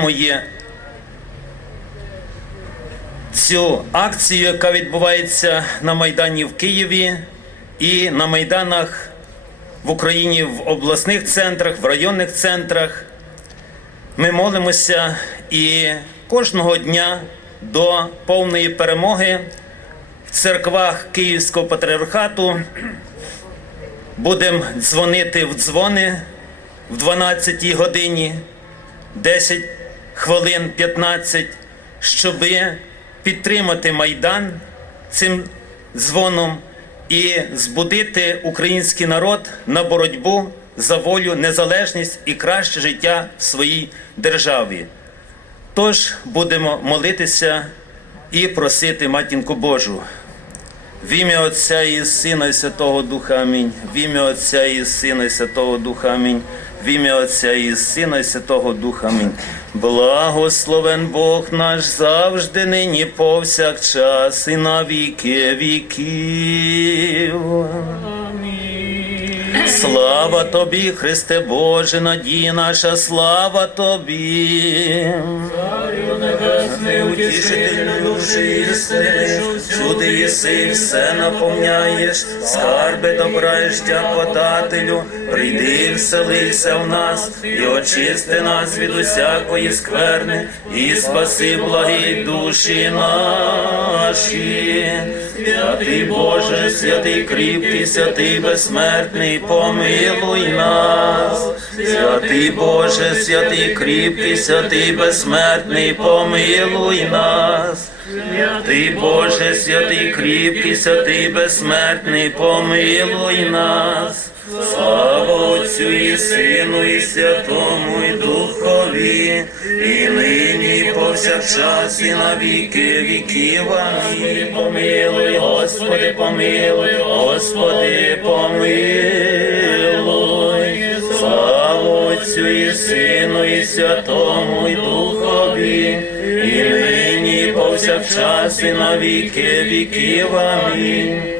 підтримує цю акцію, яка відбувається на Майдані в Києві і на майданах в Україні в обласних центрах, в районних центрах. Ми молимося і кожного дня до повної перемоги в церквах Київського патріархату будемо дзвонити в дзвони в 12 годині, 10 хвилин 15, щоб підтримати Майдан цим дзвоном і збудити український народ на боротьбу за волю, незалежність і краще життя в своїй державі. Тож будемо молитися і просити матінку Божу. В ім'я Отця і Сина і Святого Духа Амінь. В ім'я Отця і Сина і Святого Духа Амінь. В ім'я Отця і Сина і Святого Духа Амінь. Благословен Бог наш завжди, нині повсякчас і на віки віків. Слава тобі, Христе Боже, надія наша, слава тобі. Душі істини, чуди єси, все наповняєш, скарби добра життя подателю, прийди, вселися в нас, і очисти нас від усякої скверни, і спаси благі душі наші. Святий Боже, святий кріпкий, святий безсмертний, помилуй нас. Святий Боже, святий кріпкий, святий безсмертний, помилуй нас. Святий Боже, святий кріпкий, святий безсмертний, помилуй нас. Слава Отцю і Сину, і Святому, і Духові, і нині, і повсякчас, і на віки віків. Амінь. Помилуй, Господи, помилуй, Господи, помилуй. Слава Отцю і Сину, і Святому, і Духові, і нині, і повсякчас, і на віки віків. Амінь.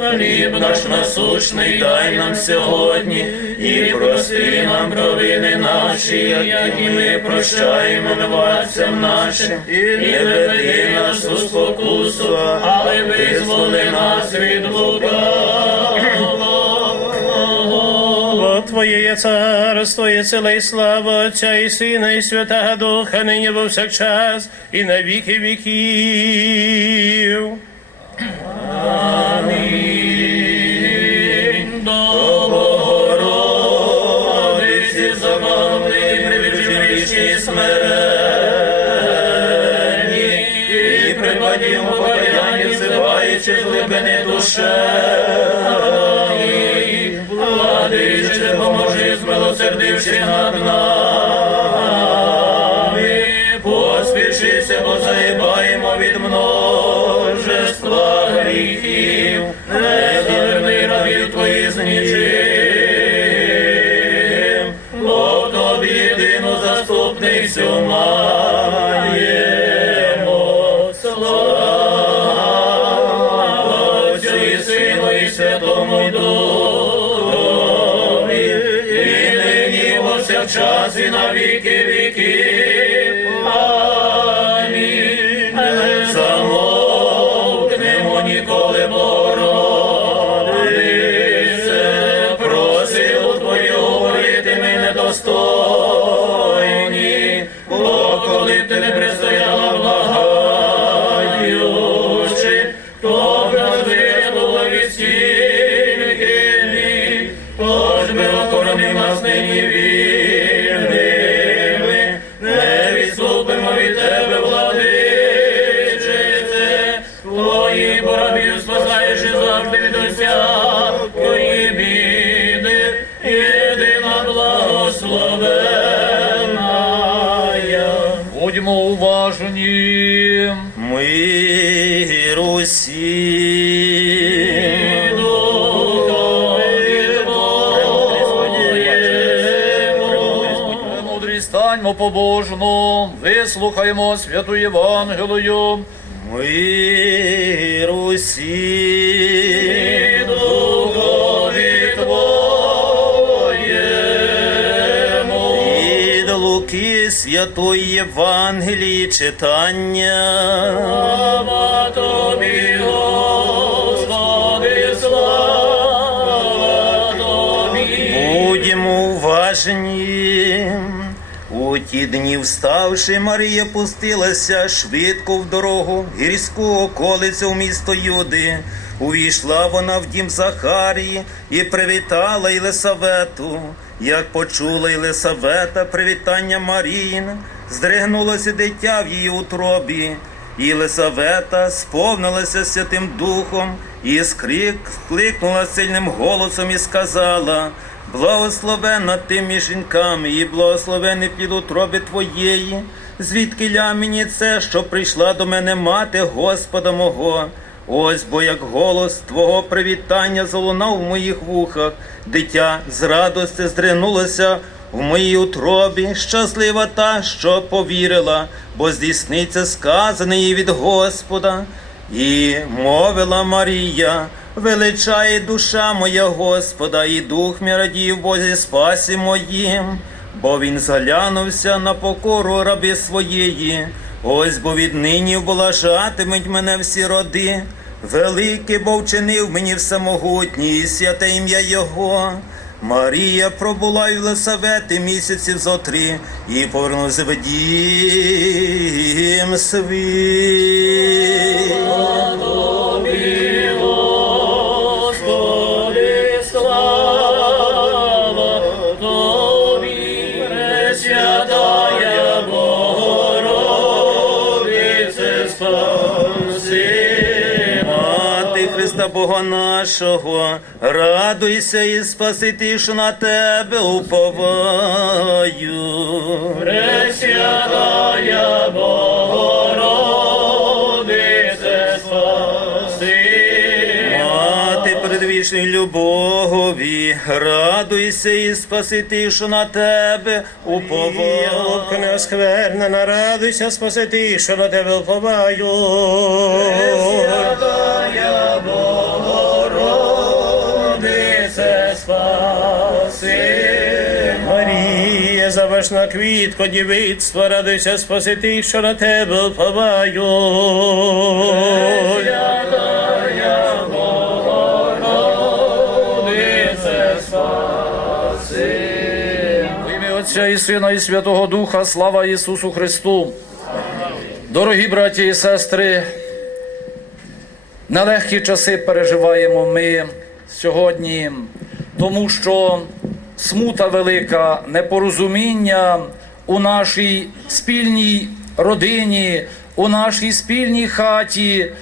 Хліб наш насущний дай нам сьогодні, і прости нам провини наші, як і ми прощаємо винуватцям нашим, і не веди нас у спокусу, але визволи нас від лукавого. Твоє є царство, і сила, і слава Отця і Сина, і Святого Духа, нині повсякчас, і на віки віків. Амінь. Поможи, змилосердивши над нами, благословенная. Будьмо уважні. Ми Русі. Станьмо побожно, вислухаймо святу Євангелію. Ми Русі. Святої Євангелії читання. Слава Тобі, Господи, слава Тобі. Будьмо уважні. У ті дні вставши, Марія пустилася швидко в дорогу гірську околицю в місто Юди. Увійшла вона в дім Захарії і привітала Єлисавету. Як почула Єлисавета привітання Маріїн, здригнулося дитя в її утробі. Єлисавета сповнилася Святим Духом і скрик скликнула сильним голосом і сказала: Благословенна ти між жінками, і благословений плід утроби твоєї, звідки ля мені це, що прийшла до мене мати Господа мого. Ось бо як голос Твого привітання залунав в моїх вухах, дитя з радости здригнулося в моїй утробі, щаслива та, що повірила, бо здійсниться сказане їй від Господа. І мовила Марія, величає душа моя Господа, і дух мій радів Бозі спасі моїм, бо він зглянувся на покору раби своєї. Ось бо віднині облажатимуть мене всі роди. Великий бо вчинив мені всемогутній святе ім'я Його. Марія пробула в Лесавети місяців зо три і повернулася в дім свій. Бога нашого, радуйся і спаси ті, що на тебе уповаю. Пресвятая Богородице, спаси Мати предвічної любові, радуйся і спаси ті, що на тебе уповаю. Неосквернена, радуйся, спасити, що на тебе вповаю. Пресвятая Завашна квітко дівицтва, радуйся, спасити, що на тебе вповаю. Святая Богородице, спаси. В ім'я Отця і Сина, і Святого Духа, слава Ісусу Христу. Дорогі браті і сестри, нелегкі часи переживаємо ми сьогодні, тому що смута велика, непорозуміння у нашій спільній родині, у нашій спільній хаті,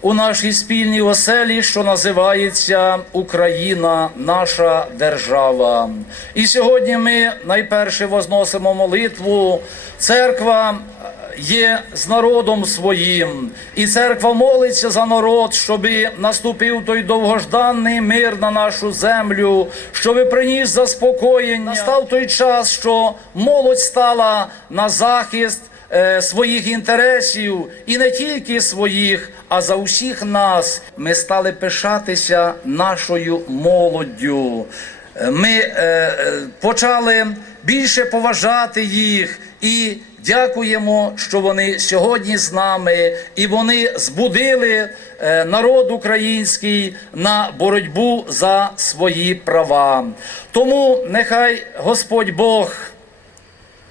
у нашій спільній оселі, що називається Україна, наша держава. І сьогодні ми найперше возносимо молитву. Церква є з народом своїм, і церква молиться за народ, щоби наступив той довгожданий мир на нашу землю, щоби приніс заспокоєння. Настав той час, що молодь стала на захист е, своїх інтересів, і не тільки своїх, а за усіх нас. Ми стали пишатися нашою молоддю. Ми е, е, почали більше поважати їх і дякуємо, що вони сьогодні з нами, і вони збудили е, народ український на боротьбу за свої права. Тому нехай Господь Бог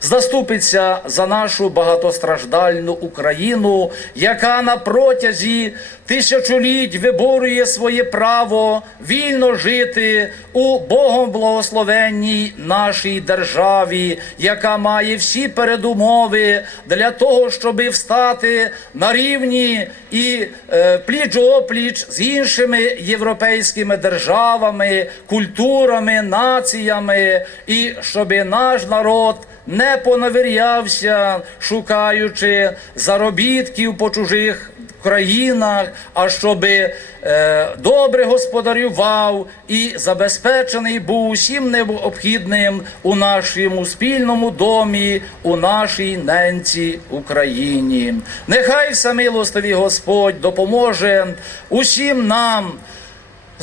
заступиться за нашу багатостраждальну Україну, яка на протязі тисячоліть виборює своє право вільно жити у Богом благословенній нашій державі, яка має всі передумови для того, щоб встати на рівні і е, пліч опліч з іншими європейськими державами, культурами, націями, і щоб наш народ не поневірявся, шукаючи заробітків по чужих країнах, а щоб е, добре господарював і забезпечений був усім необхідним у нашому спільному домі, у нашій ненці Україні. Нехай всемилостивий Господь допоможе усім нам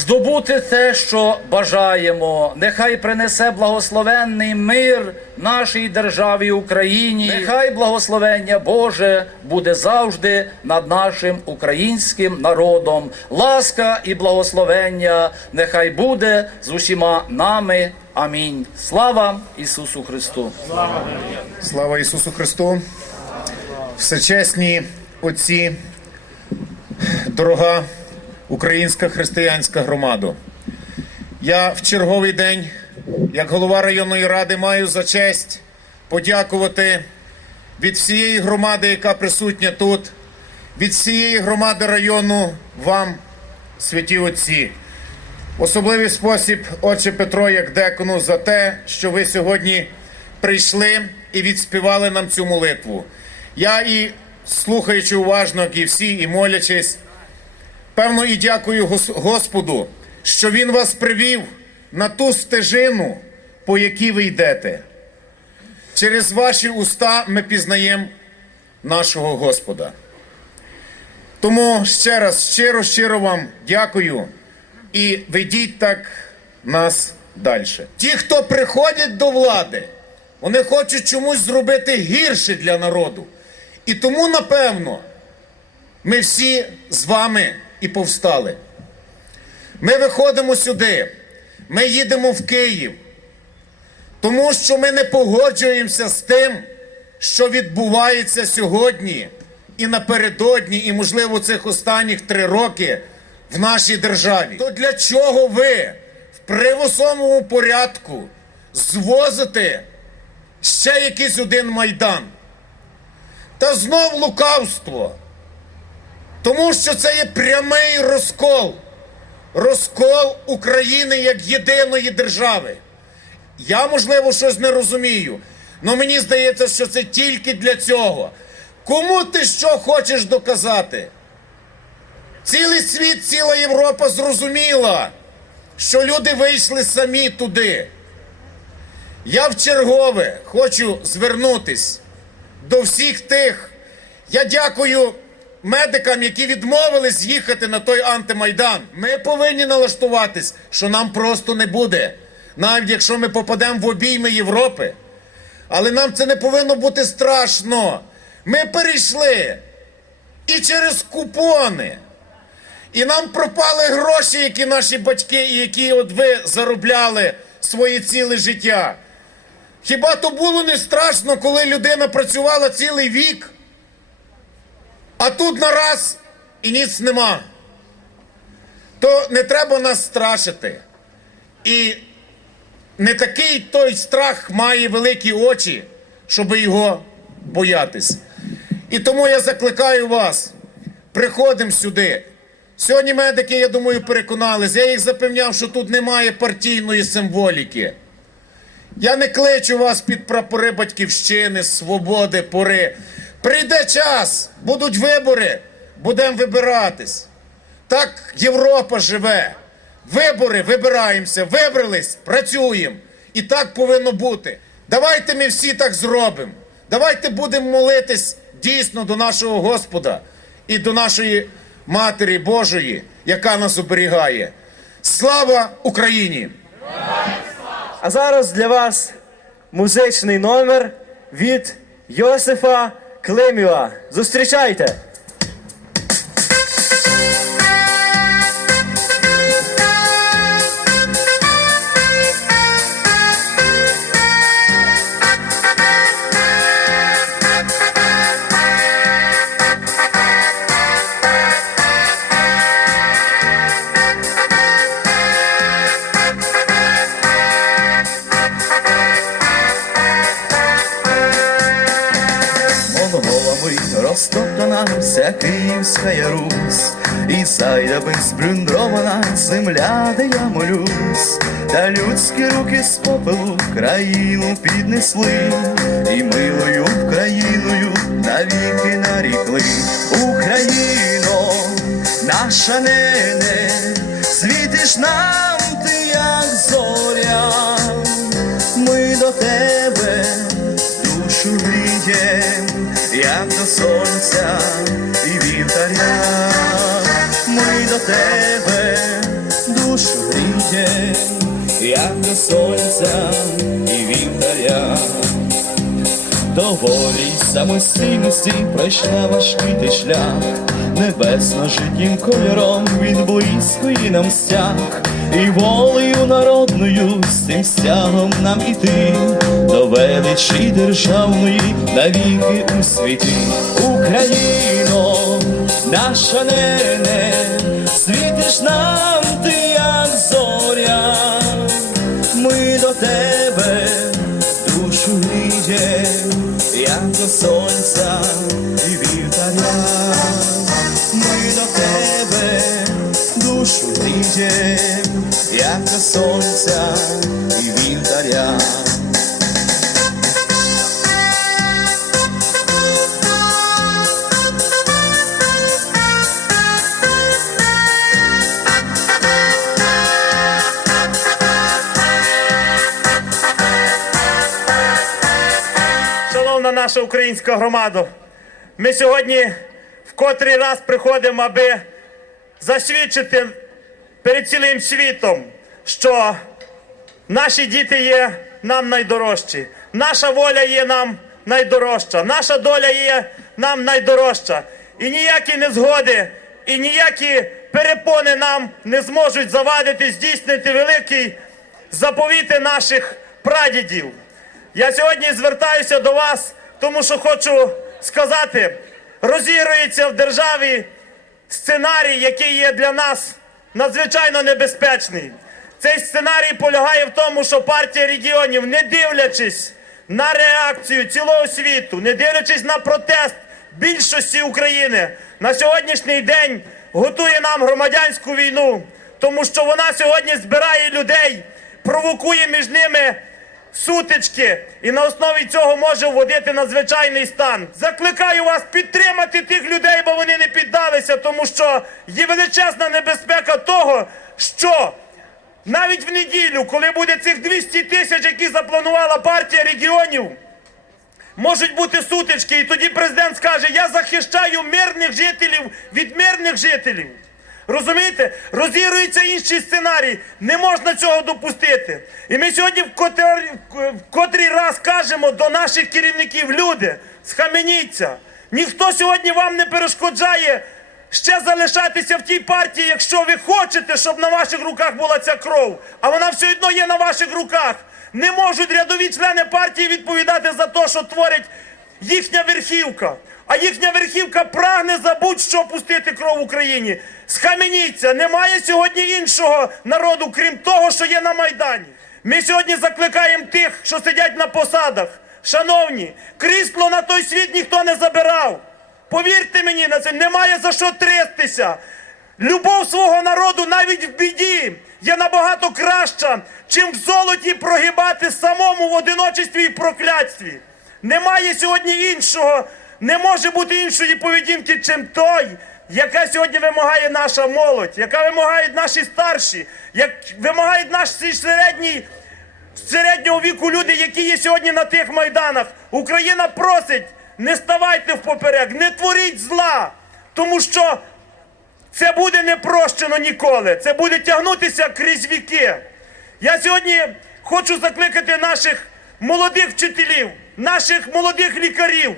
здобути те, що бажаємо. Нехай принесе благословенний мир нашій державі Україні. Нехай благословення Боже буде завжди над нашим українським народом. Ласка і благословення нехай буде з усіма нами. Амінь. Слава Ісусу Христу! Слава Ісусу Христу! Всечесні отці, дорога українська християнська громада. Я в черговий день, як голова районної ради, маю за честь подякувати від всієї громади, яка присутня тут, від всієї громади району вам, святі отці. Особливий спосіб, отче Петро, як декону, за те, що ви сьогодні прийшли і відспівали нам цю молитву. Я і слухаючи уважно, як і всі, і молячись, певно, і дякую Господу, що Він вас привів на ту стежину, по якій ви йдете. Через ваші уста ми пізнаємо нашого Господа. Тому ще раз щиро, щиро вам дякую і ведіть так нас далі. Ті, хто приходять до влади, вони хочуть чомусь зробити гірше для народу. І тому, напевно, ми всі з вами і повстали. Ми виходимо сюди, ми їдемо в Київ, тому що ми не погоджуємося з тим, що відбувається сьогодні і напередодні, і, можливо, цих останніх три роки в нашій державі. То для чого ви в привосомому порядку звозите ще якийсь один майдан? Та знов лукавство. Тому що це є прямий розкол. Розкол України як єдиної держави. Я, можливо, щось не розумію, але мені здається, що це тільки для цього. Кому ти що хочеш доказати? Цілий світ, ціла Європа зрозуміла, що люди вийшли самі туди. Я в чергове хочу звернутись до всіх тих. Я дякую медикам, які відмовились їхати на той антимайдан. Ми повинні налаштуватись, що нам просто не буде, навіть якщо ми попадемо в обійми Європи. Але нам це не повинно бути страшно. Ми перейшли і через купони. І нам пропали гроші, які наші батьки і які от ви заробляли своє ціле життя. Хіба то було не страшно, коли людина працювала цілий вік, а тут нараз і ніц нема. То не треба нас страшити. І не такий той страх має великі очі, щоб його боятись. І тому я закликаю вас, приходимо сюди. Сьогодні медики, я думаю, переконались. Я їх запевняв, що тут немає партійної символіки. Я не кличу вас під прапори батьківщини, свободи, пори. Прийде час, будуть вибори, будемо вибиратись. Так Європа живе. Вибори, вибираємося, вибрались, працюємо. І так повинно бути. Давайте ми всі так зробимо. Давайте будемо молитись дійсно до нашого Господа і до нашої Матері Божої, яка нас оберігає. Слава Україні! А зараз для вас музичний номер від Йосифа Климіва. Зустрічайте! Вся Київська Русь, і сайдами сплюндрована земля, де я молюсь, та людські руки з попелу країну піднесли, і милою Україною навіки нарікли. Україно, наша нене, світиш нам ти, як зоря, ми до тебе сонця і вівтаря, ми до тебе душу грієм, як до сонця і вівтаря. До волі й самостійності пройшла важкий ти шлях, небесно-житнім кольором він близької нам стяг, і волею народною з цим стягом нам іти, до величі державної навіки у світі. Україно, наша нене, світиш нам ти, як зоря, ми до тебе душу грієм, як до сонця вівтаря. Шановна наша українська громада, ми сьогодні в котрий раз приходимо, аби засвідчити перед цілим світом, що наші діти є нам найдорожчі, наша воля є нам найдорожча, наша доля є нам найдорожча. І ніякі незгоди, і ніякі перепони нам не зможуть завадити здійснити великий заповіти наших прадідів. Я сьогодні звертаюся до вас, тому що хочу сказати, розігрується в державі сценарій, який є для нас надзвичайно небезпечний. Цей сценарій полягає в тому, що партія регіонів, не дивлячись на реакцію цілого світу, не дивлячись на протест більшості України, на сьогоднішній день готує нам громадянську війну, тому що вона сьогодні збирає людей, провокує між ними сутички і на основі цього може вводити надзвичайний стан. Закликаю вас підтримати тих людей, бо вони не піддалися, тому що є величезна небезпека того, що навіть в неділю, коли буде цих 200 тисяч, які запланувала партія регіонів, можуть бути сутички, і тоді президент скаже: Я захищаю мирних жителів від мирних жителів. Розумієте? Розігрується інший сценарій. Не можна цього допустити. І ми сьогодні в котрий, в котрий раз кажемо до наших керівників: люди, схаменіться. Ніхто сьогодні вам не перешкоджає ще залишатися в тій партії, якщо ви хочете, щоб на ваших руках була ця кров. А вона все одно є на ваших руках. Не можуть рядові члени партії відповідати за те, що творить їхня верхівка. А їхня верхівка прагне за будь-що пустити кров в Україні. Схаменіться, немає сьогодні іншого народу, крім того, що є на Майдані. Ми сьогодні закликаємо тих, що сидять на посадах. Шановні, крісло на той світ ніхто не забирав. Повірте мені на це, немає за що трестися. Любов свого народу навіть в біді є набагато краща, чим в золоті прогибати самому в одиночестві і прокляттстві. Немає сьогодні іншого, не може бути іншої поведінки, чим той, яка сьогодні вимагає наша молодь, яка вимагають наші старші, як вимагають наші середні середнього віку люди, які є сьогодні на тих майданах. Україна просить, не ставайте впоперек, не творіть зла, тому що це буде не прощено ніколи. Це буде тягнутися крізь віки. Я сьогодні хочу закликати наших молодих вчителів, наших молодих лікарів.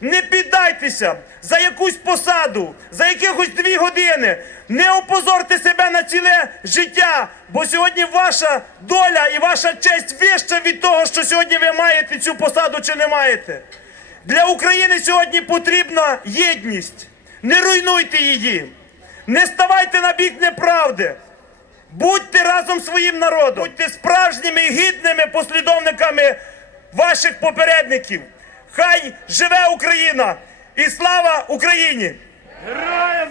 Не піддайтеся за якусь посаду, за якихось дві години. Не опозорте себе на ціле життя, бо сьогодні ваша доля і ваша честь вища від того, що сьогодні ви маєте цю посаду чи не маєте. Для України сьогодні потрібна єдність. Не руйнуйте її. Не ставайте на бік неправди. Будьте разом своїм народом, будьте справжніми і гідними послідовниками ваших попередників. Хай живе Україна і слава Україні! Героям